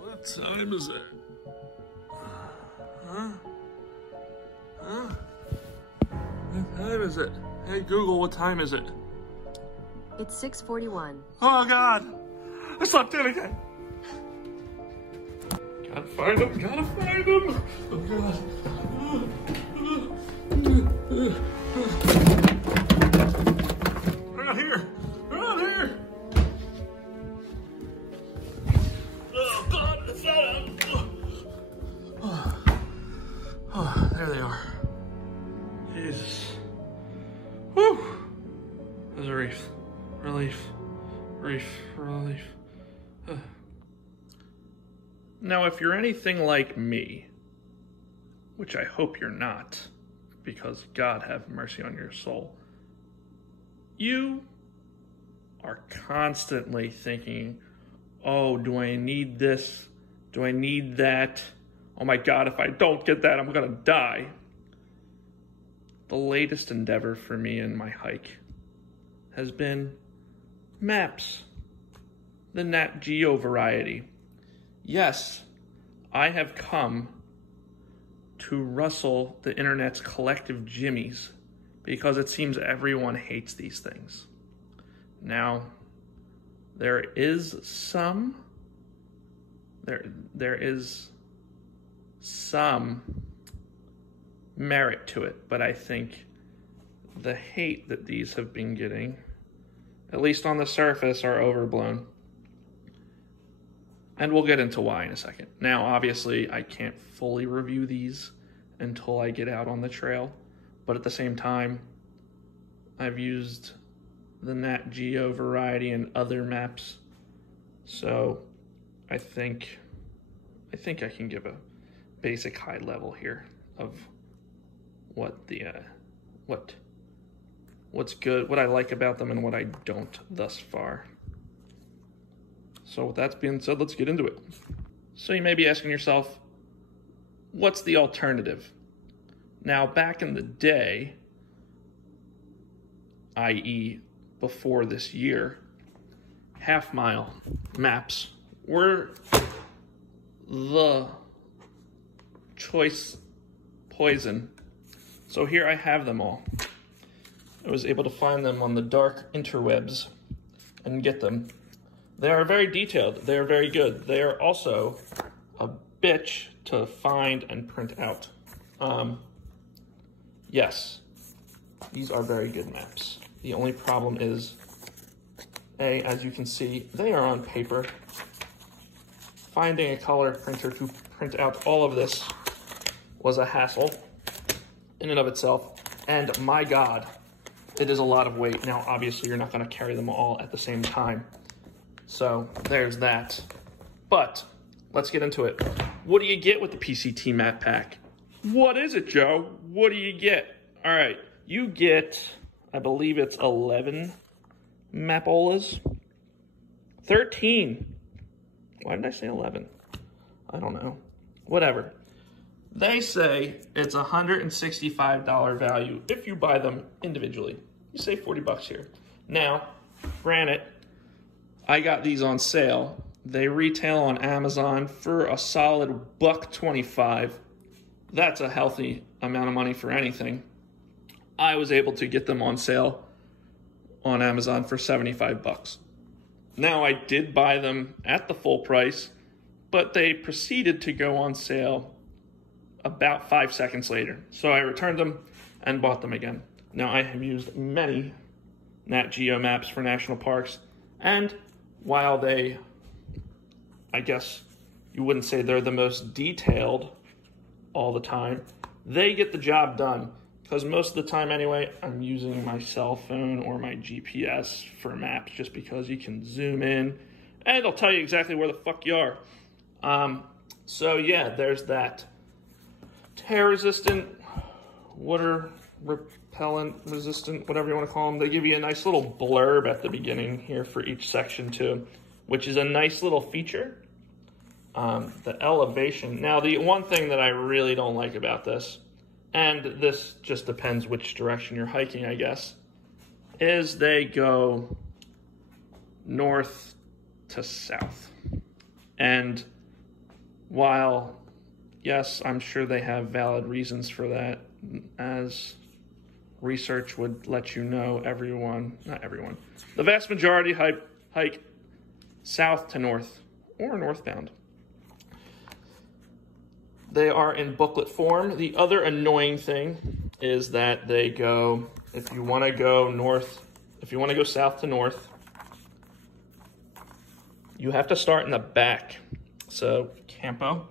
What time is it? Huh? What time is it? Hey Google, what time is it? It's 6:41. Oh God! I slept in again! Gotta find him, gotta find him! Oh God. They're not here! They're not here! Oh God, it's not out! Oh, there they are. Jesus. Whew! There's a relief. Relief. Now, if you're anything like me, which I hope you're not, because God have mercy on your soul, you are constantly thinking, oh, do I need this? Do I need that? Oh my God, if I don't get that, I'm gonna die. The latest endeavor for me in my hike has been maps, the Nat Geo variety. Yes, I have come to rustle the internet's collective jimmies because it seems everyone hates these things. Now, there is some merit to it, but I think the hate that these have been getting, at least on the surface, are overblown. And we'll get into why in a second. Now, obviously, I can't fully review these until I get out on the trail, but at the same time, I've used the Nat Geo variety and other maps, so I think I can give a basic high level here of what the what's good, what I like about them, and what I don't thus far. So with that being said, let's get into it. So you may be asking yourself, what's the alternative? Now, back in the day, i.e. before this year, Halfmile maps were the choice poison. So here I have them all. I was able to find them on the dark interwebs and get them. They are very detailed. They are very good. They are also a bitch to find and print out. Yes, these are very good maps. The only problem is, as you can see, they are on paper. Finding a color printer to print out all of this was a hassle in and of itself. And my God, it is a lot of weight. Now, obviously, you're not going to carry them all at the same time. So there's that. But let's get into it. What do you get with the PCT map pack? What is it, Joe? What do you get? All right, you get, I believe it's 11 mapolas. 13. Why did I say 11? I don't know. Whatever. They say it's $165 value if you buy them individually. You save 40 bucks here. Now, granted, I got these on sale. They retail on Amazon for a solid $1.25. That's a healthy amount of money for anything. I was able to get them on sale on Amazon for 75 bucks. Now, I did buy them at the full price, but they proceeded to go on sale about 5 seconds later. So I returned them and bought them again. Now, I have used many Nat Geo maps for national parks, and while they, I guess you wouldn't say they're the most detailed all the time, they get the job done. Because most of the time anyway, I'm using my cell phone or my GPS for maps just because you can zoom in and it'll tell you exactly where the fuck you are. So yeah, there's that. Tear resistant, water repellent resistant, whatever you want to call them. They give you a nice little blurb at the beginning here for each section too, which is a nice little feature. The elevation. Now, the one thing that I really don't like about this, and this just depends which direction you're hiking, I guess, is they go north to south. And while, yes, I'm sure they have valid reasons for that, as research would let you know, not everyone, the vast majority hike south to north or northbound. They are in booklet form. The other annoying thing is that they go, if you want to go south to north, you have to start in the back. So Campo,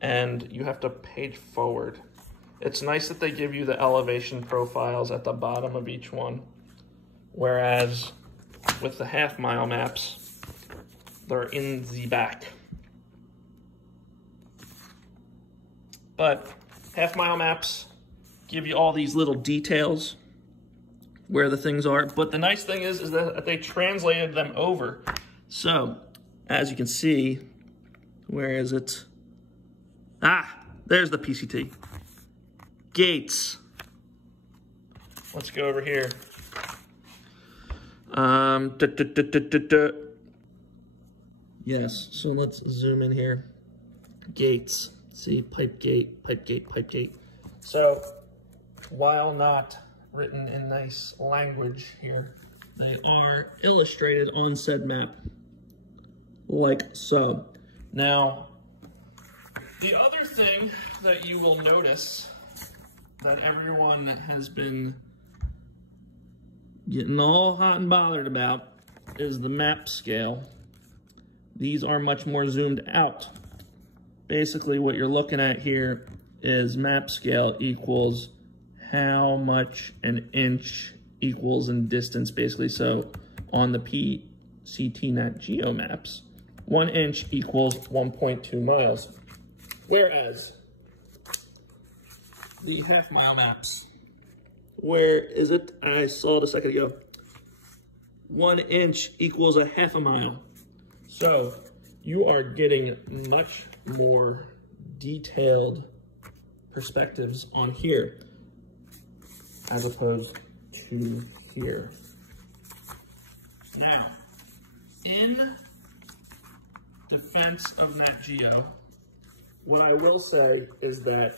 and you have to page forward. It's nice that they give you the elevation profiles at the bottom of each one, whereas with the Halfmile maps, they're in the back. But Halfmile maps give you all these little details where the things are. But the nice thing is that they translated them over. So, as you can see, where is it? Ah, there's the PCT. Gates. Let's go over here. Yes, so let's zoom in here. Gates. See, pipe gate, pipe gate, pipe gate. So, while not written in nice language here, they are illustrated on said map, like so. Now, the other thing that you will notice that everyone has been getting all hot and bothered about is the map scale. These are much more zoomed out. Basically, what you're looking at here is map scale equals how much an inch equals in distance, basically. So on the PCT Nat Geo maps, 1 inch equals 1.2 miles. Whereas the Halfmile maps, where is it? I saw it a second ago. 1 inch equals a half a mile. So you are getting much more detailed perspectives on here as opposed to here. Now, in defense of Nat Geo, what I will say is that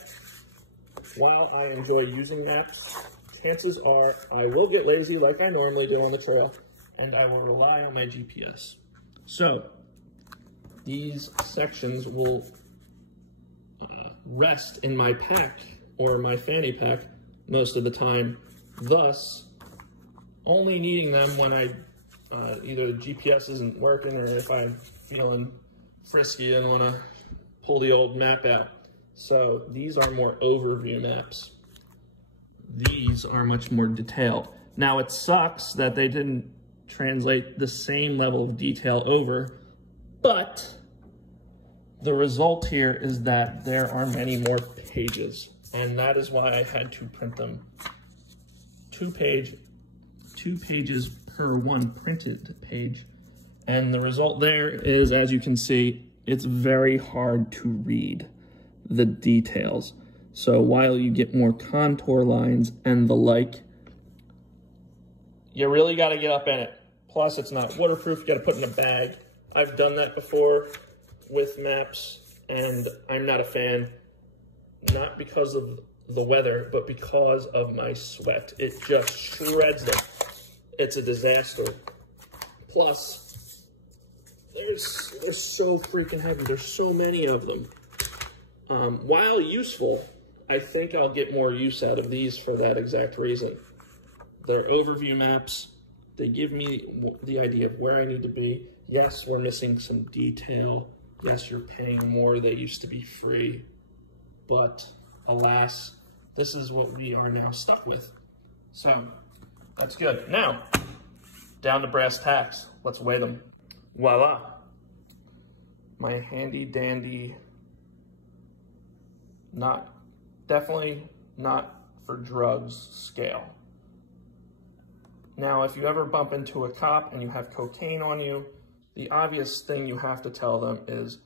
while I enjoy using maps, chances are I will get lazy like I normally do on the trail, and I will rely on my GPS. So these sections will rest in my pack or my fanny pack most of the time, thus only needing them when I either the GPS isn't working or if I'm feeling frisky and want to pull the old map out. So these are more overview maps. These are much more detailed. Now it sucks that they didn't translate the same level of detail over, but the result here is that there are many more pages, and that is why I had to print them. 2 pages per one printed page. And the result there is, as you can see, it's very hard to read the details. So while you get more contour lines and the like, you really got to get up in it. Plus, it's not waterproof. You got to put it in a bag. I've done that before with maps, and I'm not a fan. Not because of the weather, but because of my sweat. It just shreds them. It's a disaster. Plus, they're so freaking heavy. There's so many of them. While useful, I think I'll get more use out of these for that exact reason. They're overview maps. They give me the idea of where I need to be. Yes, we're missing some detail. Yes, you're paying more. They used to be free. But alas, this is what we are now stuck with. So that's good. Now, down to brass tacks. Let's weigh them. Voila. My handy dandy, definitely not for drugs scale. Now, if you ever bump into a cop and you have cocaine on you, the obvious thing you have to tell them is,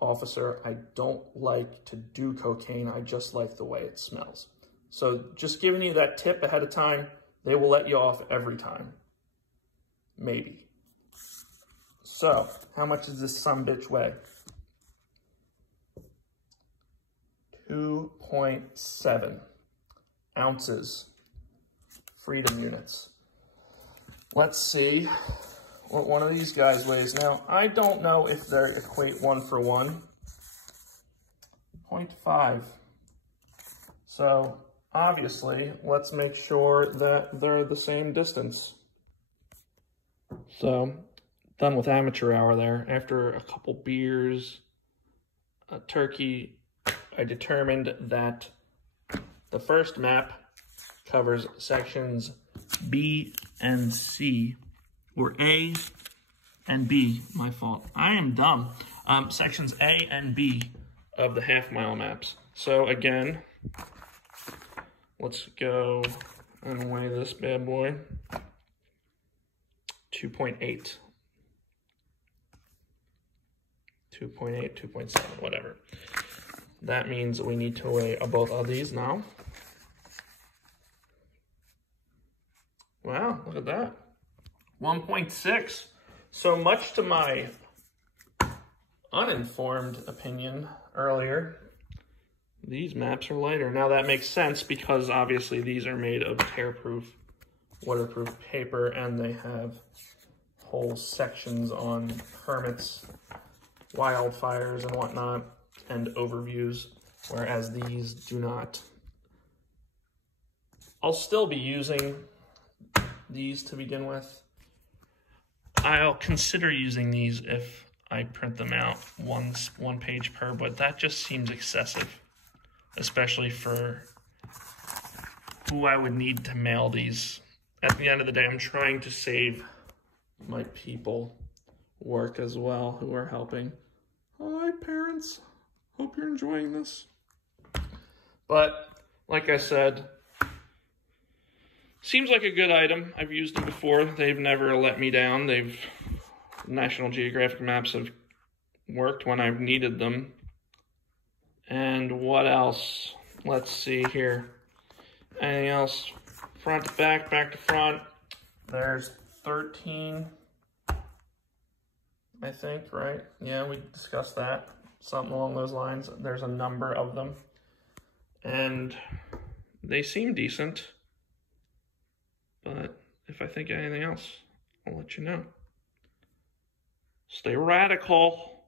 officer, I don't like to do cocaine, I just like the way it smells. So just giving you that tip ahead of time, they will let you off every time. maybe. So, how much does this sumbitch weigh? 2.7 ounces. Freedom units. Let's see what one of these guys weighs. Now, I don't know if they equate 1 for 1. 0.5. So, obviously, let's make sure that they're the same distance. So, done with amateur hour there. After a couple beers, a turkey, I determined that the first map covers sections B and C, or A and B, my fault. I am dumb. Sections A and B of the half-mile maps. So again, let's go and weigh this bad boy. 2.8. 2.8, 2.7, whatever. That means we need to weigh both of these now. Wow, look at that. 1.6. So much to my uninformed opinion earlier, these maps are lighter. Now that makes sense because obviously these are made of tear-proof, waterproof paper, and they have whole sections on permits, wildfires and whatnot, and overviews, whereas these do not. I'll still be using these to begin with. I'll consider using these if I print them out one page per, but that just seems excessive, especially for who I would need to mail these. At the end of the day, I'm trying to save my people work as well who are helping. Hi, parents. Hope you're enjoying this. But like I said, seems like a good item. I've used them before. They've never let me down. National Geographic maps have worked when I've needed them. And what else? Let's see here. Anything else? Front to back, back to front. There's 13, I think, right? Yeah, we discussed that. Something along those lines. There's a number of them. And they seem decent. But if I think of anything else, I'll let you know. Stay radical.